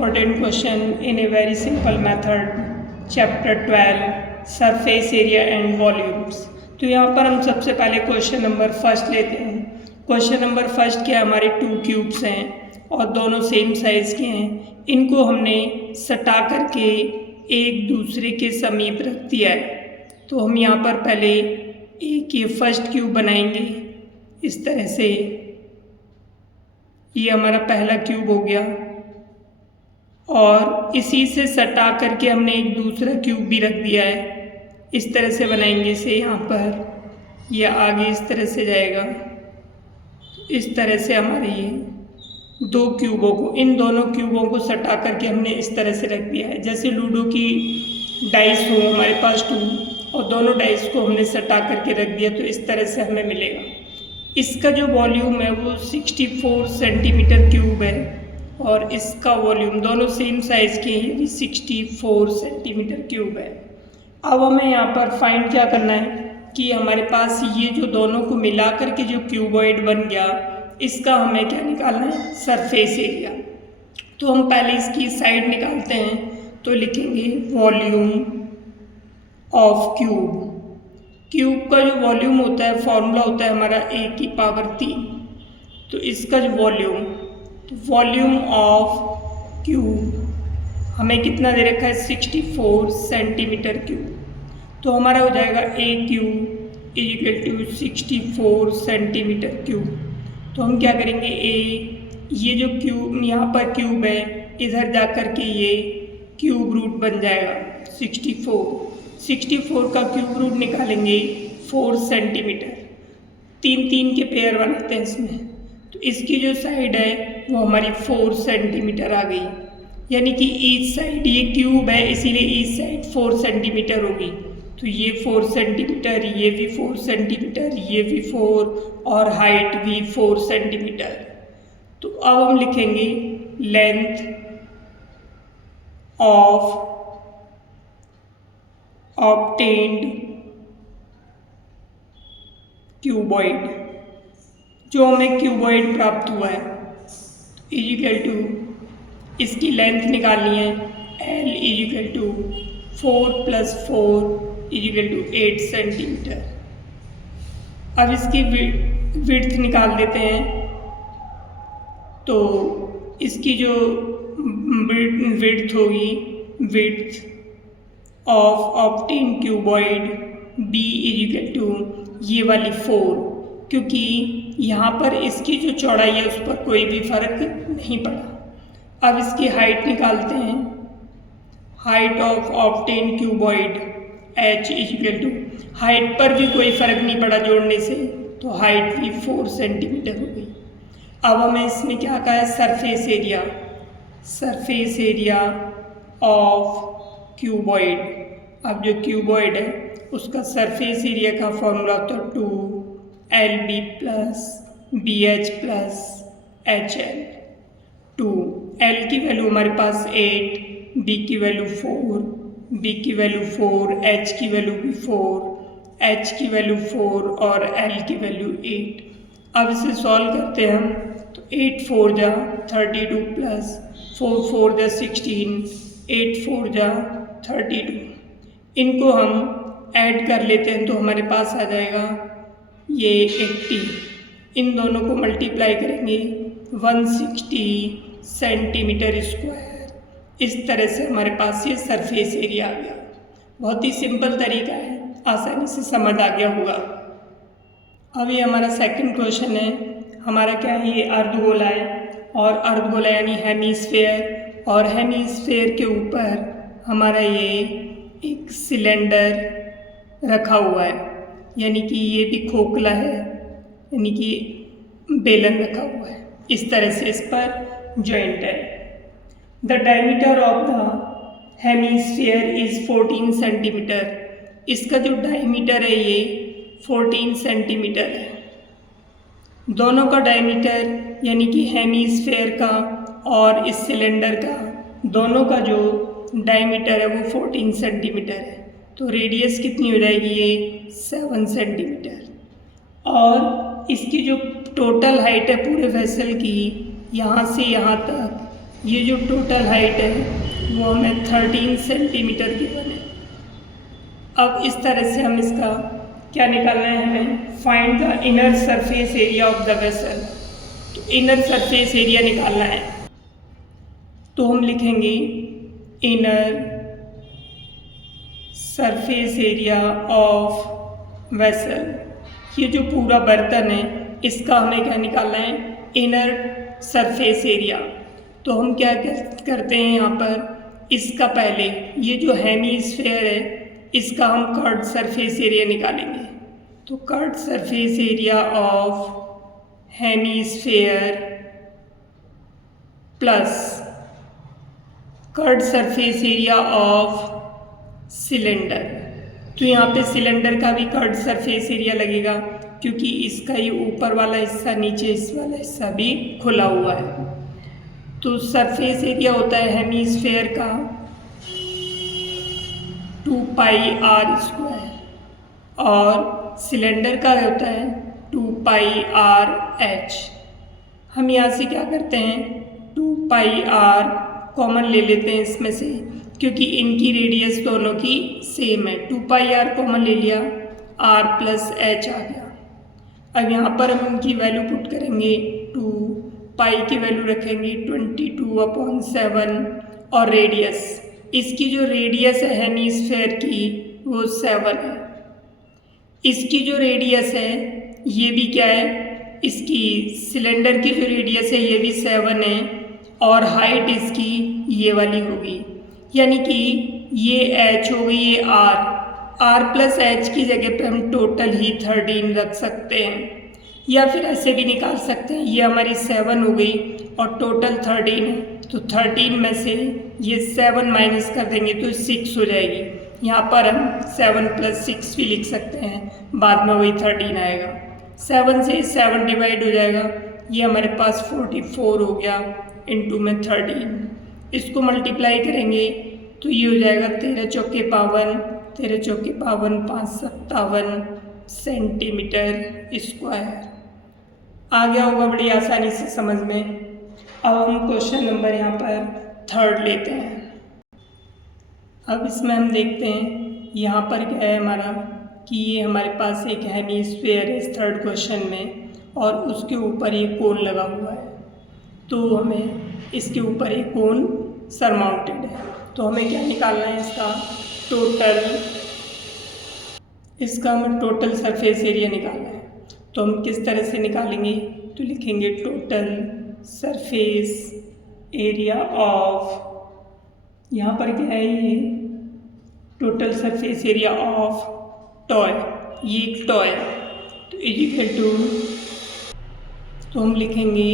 important question in a very simple method, chapter 12 surface area and volumes। तो यहाँ पर हम सबसे पहले क्वेश्चन नंबर फर्स्ट लेते हैं। क्वेश्चन नंबर फर्स्ट के हमारे 2 क्यूब्स हैं और दोनों सेम साइज़ के हैं। इनको हमने सटा करके एक दूसरे के समीप रख दिया है। तो हम यहाँ पर पहले एक ये फर्स्ट क्यूब बनाएंगे इस तरह से। ये हमारा पहला क्यूब हो गया और इसी से सटा करके हमने एक दूसरा क्यूब भी रख दिया है। इस तरह से बनाएंगे इसे। यहाँ पर यह आगे इस तरह से जाएगा। इस तरह से हमारे ये 2 क्यूबों को, इन दोनों क्यूबों को सटा करके हमने इस तरह से रख दिया है। जैसे लूडो की डाइस हो हमारे पास 2 और दोनों डाइस को हमने सटा करके रख दिया, तो इस तरह से हमें मिलेगा। इसका जो वॉल्यूम है वो 64 सेंटीमीटर क्यूब है और इसका वॉल्यूम दोनों सेम साइज़ के हैं, ये 64 सेंटीमीटर क्यूब है। अब हमें यहाँ पर फाइंड क्या करना है कि हमारे पास ये जो दोनों को मिला करके जो क्यूबॉइड बन गया, इसका हमें क्या निकालना है, सरफेस एरिया। तो हम पहले इसकी साइड निकालते हैं। तो लिखेंगे वॉल्यूम ऑफ क्यूब। क्यूब का जो वॉल्यूम होता है, फॉर्मूला होता है हमारा a की पावर 3। तो इसका जो वॉल्यूम ऑफ क्यूब हमें कितना दे रखा है, 64 सेंटीमीटर क्यूब। तो हमारा हो जाएगा a cube equal to 64 centimetre cube. तो हम क्या करेंगे, ये जो क्यूब यहाँ पर क्यूब है, इधर जा कर के ये क्यूब रूट बन जाएगा 64 का क्यूब रूट निकालेंगे 4 सेंटीमीटर। 3 के पेयर बनाते हैं इसमें। तो इसकी जो साइड है वो हमारी 4 सेंटीमीटर आ गई, यानी कि ईच साइड, ये क्यूब है इसीलिए ईच साइड 4 सेंटीमीटर होगी। तो ये 4 सेंटीमीटर, ये भी 4 सेंटीमीटर, ये भी 4 और हाइट भी 4 सेंटीमीटर। तो अब हम लिखेंगे लेंथ ऑफ ऑब्टेन्ड क्यूबॉइड, जो हमें क्यूबॉइड प्राप्त हुआ है, इक्वल टू इसकी लेंथ निकालनी है L equal to 4 + 4 equal to 8 centimetre. अब इसकी विड्थ निकाल देते हैं। तो इसकी जो विड्थ होगी, width of obtained cuboid B equal to ये वाली 4, क्योंकि यहाँ पर इसकी जो चौड़ाई है उस पर कोई भी फर्क नहीं पड़ा। अब इसकी हाइट निकालते हैं। Height of obtained cuboid H equal to, height पर भी कोई फर्क नहीं पड़ा जोड़ने से, तो हाइट भी 4 सेंटीमीटर हो गई। अब हमें इसमें क्या कहा है, सरफेस एरिया ऑफ क्यूबॉइड। अब जो क्यूबॉइड है उसका सरफेस एरिया का फॉर्मूला होता है 2LB + BH + HL। 2L की वैल्यू हमारे पास 8, B की वैल्यू 4, B की वैल्यू 4, H की वैल्यू भी 4, H की वैल्यू 4 और L की वैल्यू 8। अब इसे सॉल्व करते हैं हम। तो 8 4 जा 32 + 4 4 जा 16, 8 4 जा 32। इनको हम ऐड कर लेते हैं तो हमारे पास आ जाएगा ये 80। इन दोनों को मल्टीप्लाई करेंगे 160 सेंटीमीटर स्क्वायर। इस तरह से हमारे पास ये सरफेस एरिया आ गया। बहुत ही सिंपल तरीका है, आसानी से समझ आ गया होगा। अब ये हमारा सेकंड क्वेश्चन है। हमारा क्या है, ये अर्धगोला है और अर्धगोला यानी हेमीस्फेयर, और हेमीस्फेयर के ऊपर हमारा ये एक सिलेंडर रखा हुआ है, यानी कि ये भी खोखला है, यानी कि बेलन रखा हुआ है। इस तरह से इस पर जॉइंट है। The diameter of the hemisphere is 14 centimetre. इसका जो डायमीटर है ये 14 सेंटीमीटर है। दोनों का डायमीटर यानी कि हेमीस्फीयर का और इस सिलेंडर का, दोनों का जो डायमीटर है वो 14 सेंटीमीटर है। तो रेडियस कितनी हो जाएगी, ये 7 सेंटीमीटर। और इसकी जो टोटल हाइट है पूरे वेसल की, यहाँ से यहाँ तक ये जो टोटल हाइट है वो हमें 13 सेंटीमीटर गिवन है। अब इस तरह से हम इसका क्या निकालना है, हमें find the inner surface area of the vessel. तो इनर सरफेस एरिया निकालना है, तो हम लिखेंगे inner surface area of vessel. ये जो पूरा बर्तन है इसका हमें क्या निकालना है, इनर सरफेस एरिया। तो हम क्या करते हैं यहाँ पर, इसका पहले ये जो हेमीस्फेयर है इसका हम कर्व्ड सरफेस एरिया निकालेंगे। तो curved surface area of hemisphere plus curved surface area of cylinder. तो यहाँ पे सिलेंडर का भी कर्व्ड सरफेस एरिया लगेगा क्योंकि इसका ये ऊपर वाला हिस्सा, नीचे इस वाला हिस्सा भी खुला हुआ है। तो सरफेस एरिया होता है हेमीस्फेयर का 2πr² और सिलेंडर का होता है 2πrh। हम यहाँ से क्या करते हैं, 2πr कॉमन ले लेते हैं इसमें से क्योंकि इनकी रेडियस दोनों की सेम है। 2πr कॉमन ले लिया, r + h आ गया। अब यहाँ पर हम इनकी वैल्यू पुट करेंगे, 2 पाई की वैल्यू रखेंगे 22/7 और रेडियस, इसकी जो रेडियस है हेमीस्फेयर की वो 7 है। इसकी जो रेडियस है ये भी क्या है, इसकी सिलेंडर की जो रेडियस है ये भी 7 है और हाइट इसकी ये वाली होगी, यानी कि ये h हो गई, ये r + h की जगह पे हम टोटल ही 13 रख सकते हैं, या फिर ऐसे भी निकाल सकते हैं, ये हमारी 7 हो गई और टोटल 13 है। तो 13 में से ये 7 माइनस कर देंगे तो 6 हो जाएगी। यहाँ पर हम 7 + 6 भी लिख सकते हैं, बाद में वही 13 आएगा। 7 से 7 डिवाइड हो जाएगा, ये हमारे पास 44 हो गया, इंटू में 13। इसको मल्टीप्लाई करेंगे तो ये हो जाएगा 13 चौके 52, 13 चौके 52, 5 57 सेंटीमीटर स्क्वायर। आ गया होगा बड़ी आसानी से समझ में। अब हम क्वेश्चन नंबर यहाँ पर 3 लेते हैं। अब इसमें हम देखते हैं यहाँ पर क्या है हमारा, कि ये हमारे पास एक हेमीस्फेयर है इस 3rd क्वेश्चन में और उसके ऊपर ये कोन लगा हुआ है। तो हमें इसके ऊपर एक कोन सरमाउंटेड है, तो हमें क्या निकालना है, इसका हमें टोटल सरफेस एरिया निकालना है। तो हम किस तरह से निकालेंगे, तो लिखेंगे टोटल सरफेस एरिया ऑफ, यहाँ पर क्या है, ये total surface area of toy, ये एक टॉय, तो इक्वल टू, तो हम लिखेंगे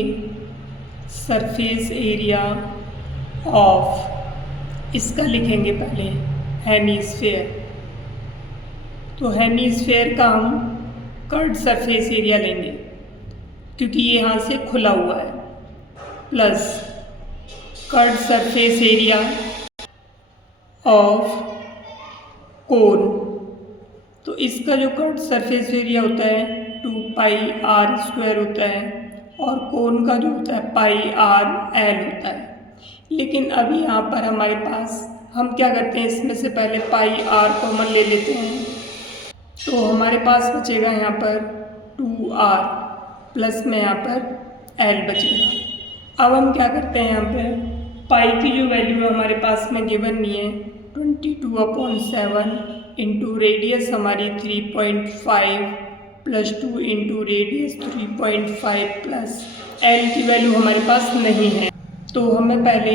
सरफेस एरिया ऑफ, इसका लिखेंगे पहले हेमीस्फेयर। तो हेमीस्फेयर का हम कर्व्ड सरफेस एरिया लेंगे क्योंकि ये यहाँ से खुला हुआ है, plus curved surface area of cone. तो इसका जो कर्व्ड सरफेस एरिया होता है 2πr² होता है और कोन का जो होता है πrl होता है। लेकिन अभी यहाँ पर हमारे पास हम क्या करते हैं, इसमें से पहले πr कॉमन ले लेते हैं, तो हमारे पास बचेगा यहाँ पर 2r प्लस में यहाँ पर l बचेगा। अब हम क्या करते हैं, यहाँ पर पाई की जो वैल्यू है हमारे पास में गिवन नहीं है, 22/7 इंटू रेडियस हमारी 3.5 plus 2 into radius 3.5 plus l की वैल्यू हमारे पास नहीं है। तो हमें पहले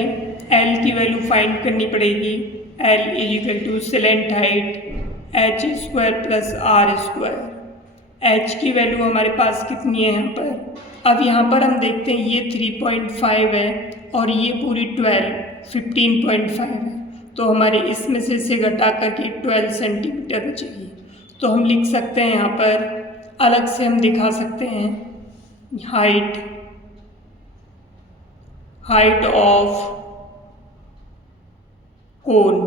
l की वैल्यू फाइंड करनी पड़ेगी। l equal to slant height h² plus r²। h की वैल्यू हमारे पास कितनी है यहाँ पर, अब यहाँ पर हम देखते हैं ये 3.5 है और ये पूरी 15.5 है, तो हमारे इसमें से इसे घटा करके 12 सेंटीमीटर बचेगी। तो हम लिख सकते हैं यहाँ पर, अलग से हम दिखा सकते हैं हाइट ऑफ कोन,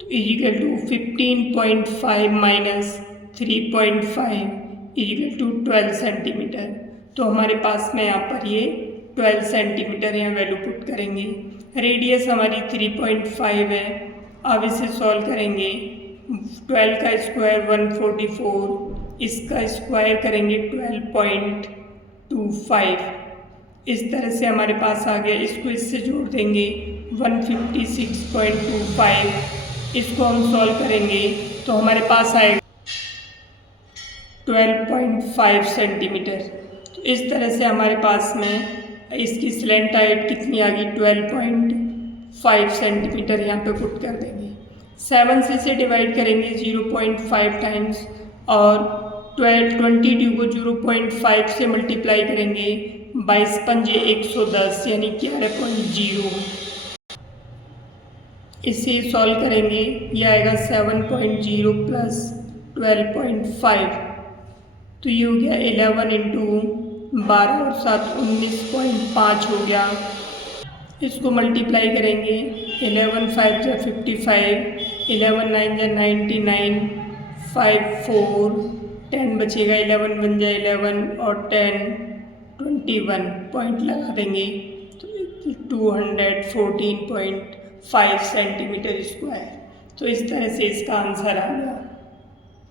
तो equal to 15.5 minus 3.5 equal to 12 centimetre. तो हमारे पास में यहाँ पर ये 12 सेंटीमीटर यहाँ वैल्यू पुट करेंगे। रेडियस हमारी 3.5 है। अब इसे सॉल्व करेंगे। 12 का स्क्वायर 144, इसका स्क्वायर करेंगे 12.25। इस तरह से हमारे पास आ गया। इसको इससे जोड़ देंगे 156.25। इसको हम सॉल्व करेंगे तो हमारे पास आएगा 12.5 सेंटीमीटर। तो इस तरह से हमारे पास में इसकी स्लैंट हाइट कितनी आ गई 12.5 सेंटीमीटर यहाँ पे पुट कर देंगे। 7 से इसे डिवाइड करेंगे 0.5 टाइम्स और 22 को 0.5 से मल्टीप्लाई करेंगे 22 पंजे 110 यानी 11.0। इसे सॉल्व करेंगे यह आएगा 7.0 प्लस 12.5 तो ये हो गया 11 इंटू 12 और 7 19.5 हो गया। इसको मल्टीप्लाई करेंगे 11 5 जा 55, 11 9 जा 99, 5 4 10 बचेगा, 11 1 जा 11 और 10 21 पॉइंट लगा देंगे तो 214.5 सेंटीमीटर स्क्वायर। तो इस तरह से इसका आंसर आ गया।